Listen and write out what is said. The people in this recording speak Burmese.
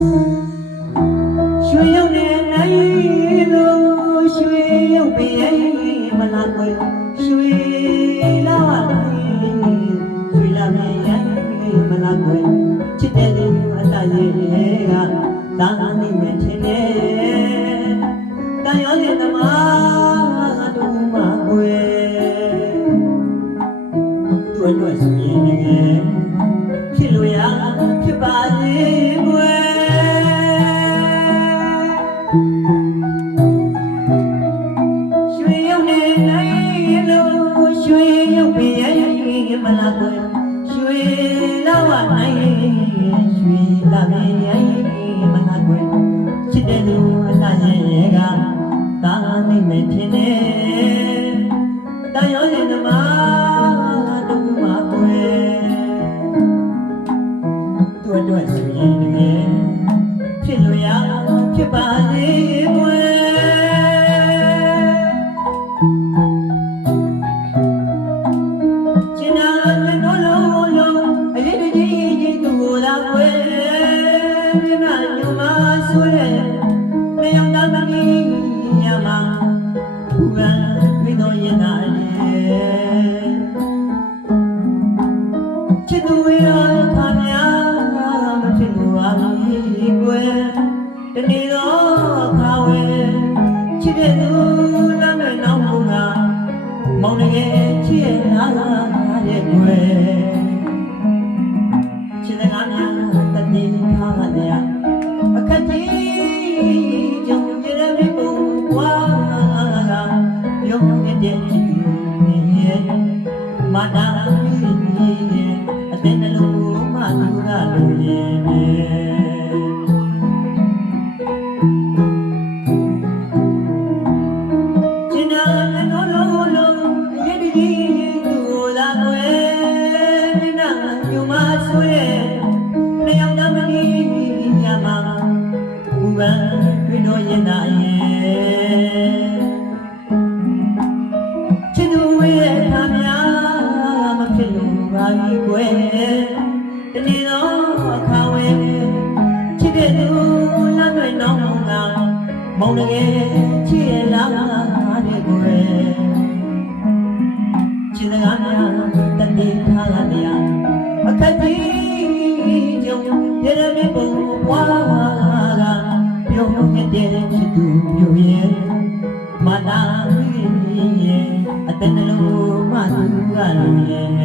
ရွှေရုပ်နဲ့နိုင်လို့ရွှေရုပ်ပင်မလာကွယ်ရွှေလာရွှေလာမင်းမလာကွယ်ချစ်တဲ့သူအတရဲ့ကတာနေမယ်ထင်တယ်တန်ရောတဲ့သမားတို့မှာကွယ်တွေ့ဆိုရင်ငယ်ဖြစ်လို့ရဖြစ်ပါစေကွယ်ရွှေရုပ်နဲ့နိုင်လို့ရွှေရုပ်ပင်မလာကွယ်ရွှေလာဝနိုင်ရွှေလာမင်းမလာကွယ်ချစ်တဲ့သူအတရဲ့ကတာနေမယ်ထင်တယ်တန်ရောတဲ့သမားတို့မှာကွယ်တွေ့ဆိုရင်ငယ်ဖြစ်လို့ရဖြစ်ပါစေကွယ်ကျင်နာနှလုံးလုံးအရေးတကြီးသူကိုလာကွယ်ကျင်နာညမဆွဲလျောင်းသားမကြီးညမှာဘူကံပြီးတော့ရင်နာချစ်သူရခါများမဖြစ်လို့ပါဘူးကွယ်တနေ့တော့ခါဝဲချစ်တဲ့သူလမ်းနဲ့နောက်မှုကမောင်ငယ်ချစ်နာတဲ့ကွယ်ချစ်တဲ့ငါများတတိထားတဲ့အခက်ကြီးကြုံရတဲ့ပုံဝါကရုံးတဲ့ချစ်သူရဲ့မတာအတဲ့နှလုံးမှသူကလူရဲ့ကျင်နာနှလုံးလုံးအရေးတကြီးသူကိုလာကွယ်နာညမဆွဲလျောင်းသားမကြီးညမှာဘူပန်တွေ့တော့ရင်နာရဲ့ချစ်သူရဲ့ခါများမဖြစ်လို့ပါဘူးကွယ်တနေ့တော့အခါဝဲချစ်တဲ့သူလမ်းတွေနောင်ကမောင်ငယ်ချစ်ရလားတဲ့ကွယ်ချစ်တဲ့ငါများတတိထားတဲ့အခက်ကြီးကြုံရတဲ့ပုံပွားကပြုံးနေတဲ့ချစ်သူမျိုးရဲ့မနာရဲ့အတဲ့နှလုံးမှသူကလူရဲ့